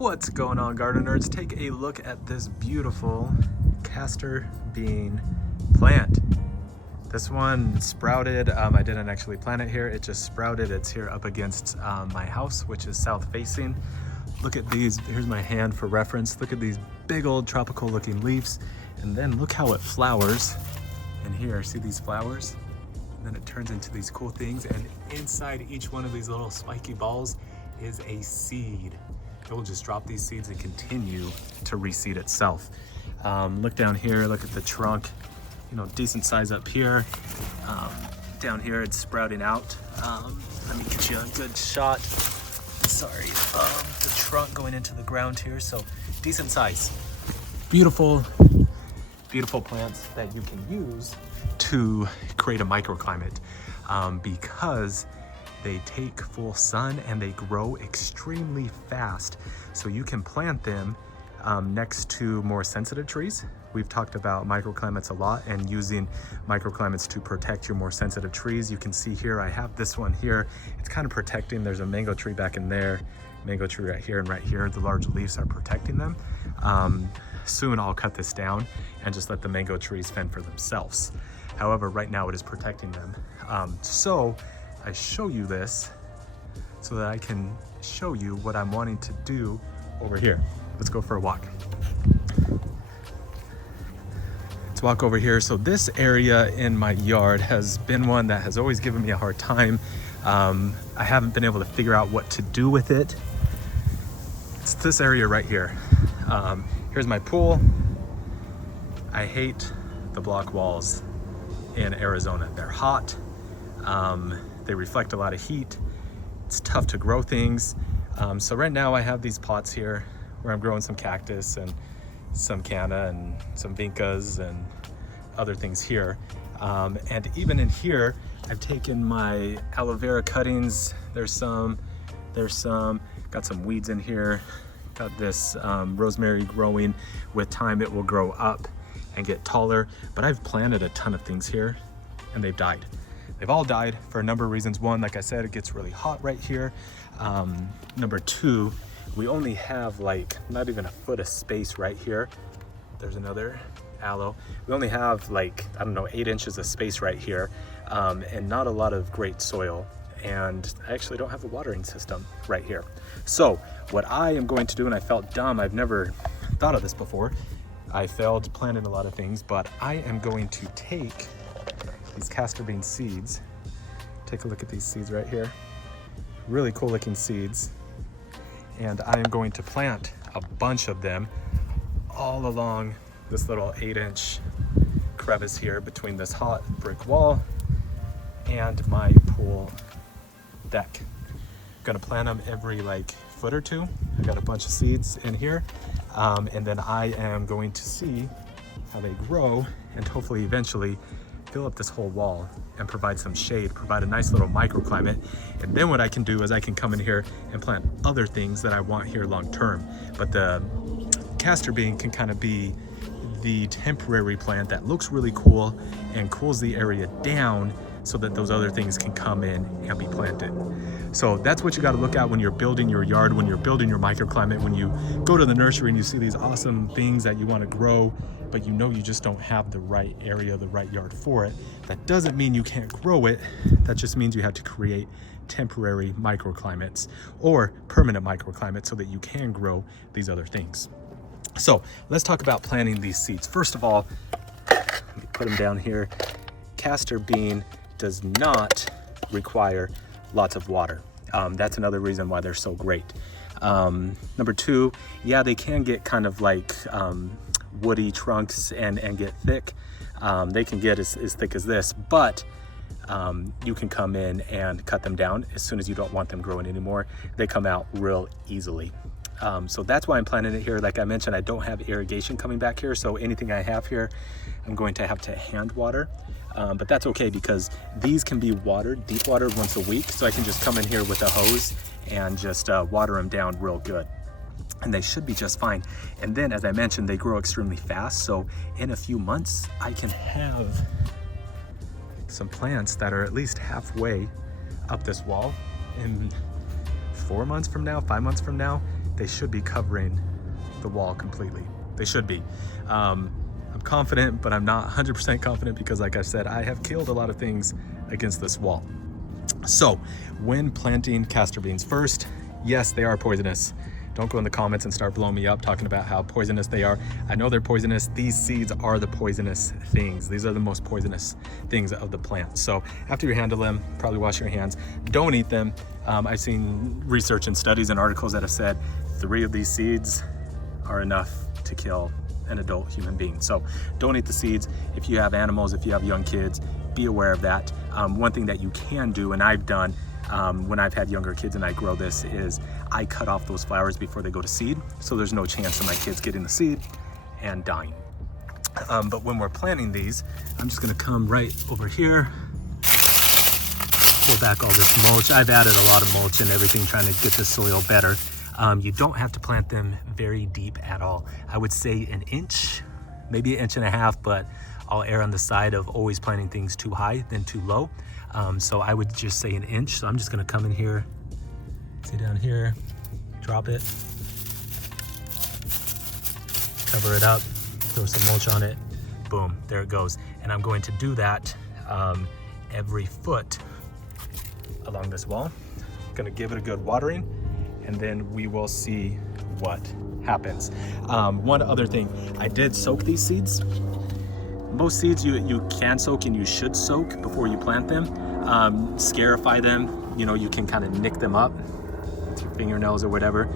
What's going on, garden nerds? Take a look at this beautiful castor bean plant. This one sprouted. I didn't actually plant it here. It just sprouted. It's here up against my house, which is south facing. Look at these. Here's my hand for reference. Look at these big old tropical looking leaves. And then look how it flowers. And here, see these flowers? And then it turns into these cool things. And inside each one of these little spiky balls is a seed. It will just drop these seeds and continue to reseed itself. Look down here, look at the trunk, decent size up here. Down here it's sprouting out. Let me get you a good shot. Sorry, the trunk going into the ground here, so decent size. Beautiful, beautiful plants that you can use to create a microclimate because they take full sun and they grow extremely fast. So you can plant them next to more sensitive trees. We've talked about microclimates a lot and using microclimates to protect your more sensitive trees. You can see here, I have this one here. It's kind of protecting, there's a mango tree back in there, mango tree right here and right here. The large leaves are protecting them. Soon I'll cut this down and just let the mango trees fend for themselves. However, right now it is protecting them. So I show you this so that I can show you what I'm wanting to do over here. Let's go for a walk. Let's walk over here. So this area in my yard has been one that has always given me a hard time. I haven't been able to figure out what to do with it. It's this area right here. Here's my pool. I hate the block walls in Arizona. They're hot. They reflect a lot of heat. It's tough to grow things. So right now I have these pots here where I'm growing some cactus and some canna and some vincas and other things here. And even in here, I've taken my aloe vera cuttings. There's some, got some weeds in here. Got this rosemary growing. With time, it will grow up and get taller. But I've planted a ton of things here and they've died. They've all died for a number of reasons. One, like I said, it gets really hot right here. Number two, we only have like not even a foot of space right here. There's another aloe. We only have like, 8 inches of space right here and not a lot of great soil. And I actually don't have a watering system right here. So what I am going to do, and I felt dumb, I've never thought of this before. I failed planting a lot of things, but I am going to take these castor bean seeds. Take a look at these seeds right here. Really cool looking seeds. And I am going to plant a bunch of them all along this little 8-inch crevice here between this hot brick wall and my pool deck. I'm gonna plant them every foot or two. I got a bunch of seeds in here. And then I am going to see how they grow and hopefully eventually fill up this whole wall and provide some shade, provide a nice little microclimate. And then what I can do is I can come in here and plant other things that I want here long term. But the castor bean can kind of be the temporary plant that looks really cool and cools the area down so that those other things can come in and be planted. So that's what you got to look at when you're building your yard, when you're building your microclimate, when you go to the nursery and you see these awesome things that you want to grow, but you just don't have the right area, the right yard for it. That doesn't mean you can't grow it. That just means you have to create temporary microclimates or permanent microclimates so that you can grow these other things. So let's talk about planting these seeds. First of all, let me put them down here. Castor bean does not require lots of water. That's another reason why they're so great. Number two, yeah, they can get kind of woody trunks and get thick. They can get as thick as this, but you can come in and cut them down as soon as you don't want them growing anymore. They come out real easily. So that's why I'm planting it here. Like I mentioned, I don't have irrigation coming back here, so anything I have here, I'm going to have to hand water. But that's okay because these can be watered, deep watered once a week. So I can just come in here with a hose and just water them down real good. And they should be just fine. And then, as I mentioned, they grow extremely fast. So in a few months, I can have some plants that are at least halfway up this wall. In 4 months from now, 5 months from now, they should be covering the wall completely. They should be. I'm confident, but I'm not 100% confident because, like I said, I have killed a lot of things against this wall. So when planting castor beans, first, yes, they are poisonous. Don't go in the comments and start blowing me up talking about how poisonous they are. I know they're poisonous. These seeds are the poisonous things. These are the most poisonous things of the plant. So after you handle them, probably wash your hands. Don't eat them. I've seen research and studies and articles that have said 3 of these seeds are enough to kill an adult human being. So don't eat the seeds. If you have animals, if you have young kids, be aware of that. One thing that you can do, and I've done when I've had younger kids and I grow this, is I cut off those flowers before they go to seed. So there's no chance of my kids getting the seed and dying. But when we're planting these, I'm just gonna come right over here, pull back all this mulch. I've added a lot of mulch and everything trying to get the soil better. You don't have to plant them very deep at all. I would say an inch, maybe 1.5 inches, but I'll err on the side of always planting things too high than too low. So I would just say 1 inch. So I'm just gonna come in here, see down here, drop it, cover it up, throw some mulch on it, boom, there it goes. And I'm going to do that every foot along this wall. Gonna give it a good watering, and then we will see what happens. One other thing, I did soak these seeds. Most seeds you can soak and you should soak before you plant them. Scarify them, you know, you can kind of nick them up with your fingernails or whatever,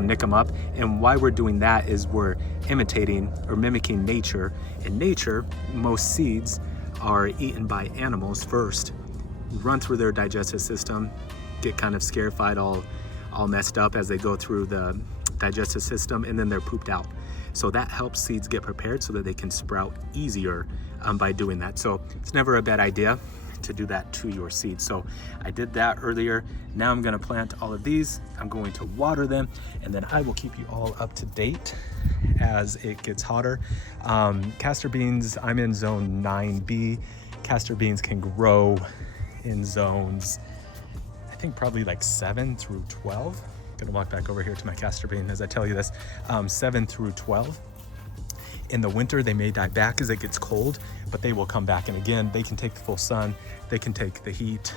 nick them up. And why we're doing that is we're imitating or mimicking nature. In nature, most seeds are eaten by animals first, run through their digestive system, get kind of scarified, all messed up as they go through the digestive system, and then they're pooped out. So that helps seeds get prepared so that they can sprout easier by doing that. So it's never a bad idea to do that to your seeds. So I did that earlier. Now I'm gonna plant all of these. I'm going to water them, and then I will keep you all up to date as it gets hotter. Castor beans, I'm in zone 9B. Castor beans can grow in zones, I think probably like 7 through 12. Gonna walk back over here to my castor bean as I tell you this. 7 through 12. In the winter, they may die back as it gets cold, but they will come back. And again, they can take the full sun, they can take the heat,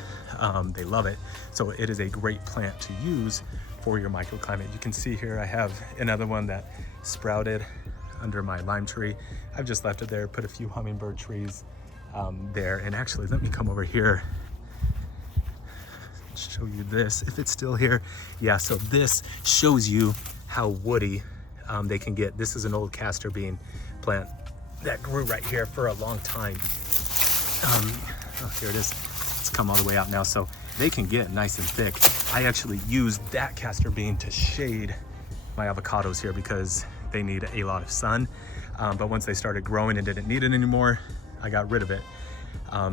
they love it. So it is a great plant to use for your microclimate. You can see here, I have another one that sprouted under my lime tree. I've just left it there, put a few hummingbird trees there. And actually, let me come over here, show you this, if it's still here. Yeah, so this shows you how woody they can get. This is an old castor bean plant that grew right here for a long time. Oh, here it is. It's come all the way out now, so they can get nice and thick. I actually used that castor bean to shade my avocados here because they need a lot of sun. But once they started growing and didn't need it anymore, I got rid of it.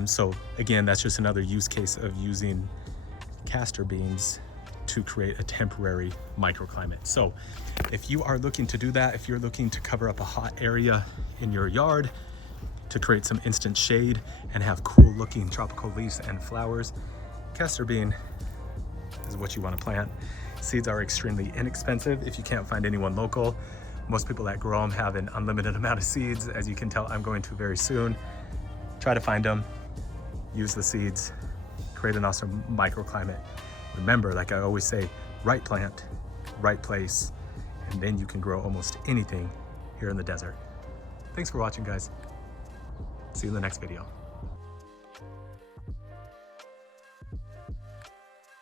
So again, that's just another use case of using castor beans to create a temporary microclimate. So if you are looking to do that, if you're looking to cover up a hot area in your yard to create some instant shade and have cool looking tropical leaves and flowers, castor bean is what you want to plant. Seeds are extremely inexpensive if you can't find anyone local. Most people that grow them have an unlimited amount of seeds. As you can tell, I'm going to very soon. Try to find them, use the seeds, create an awesome microclimate. Remember, like I always say, right plant, right place, and then you can grow almost anything here in the desert. Thanks for watching, guys. See you in the next video.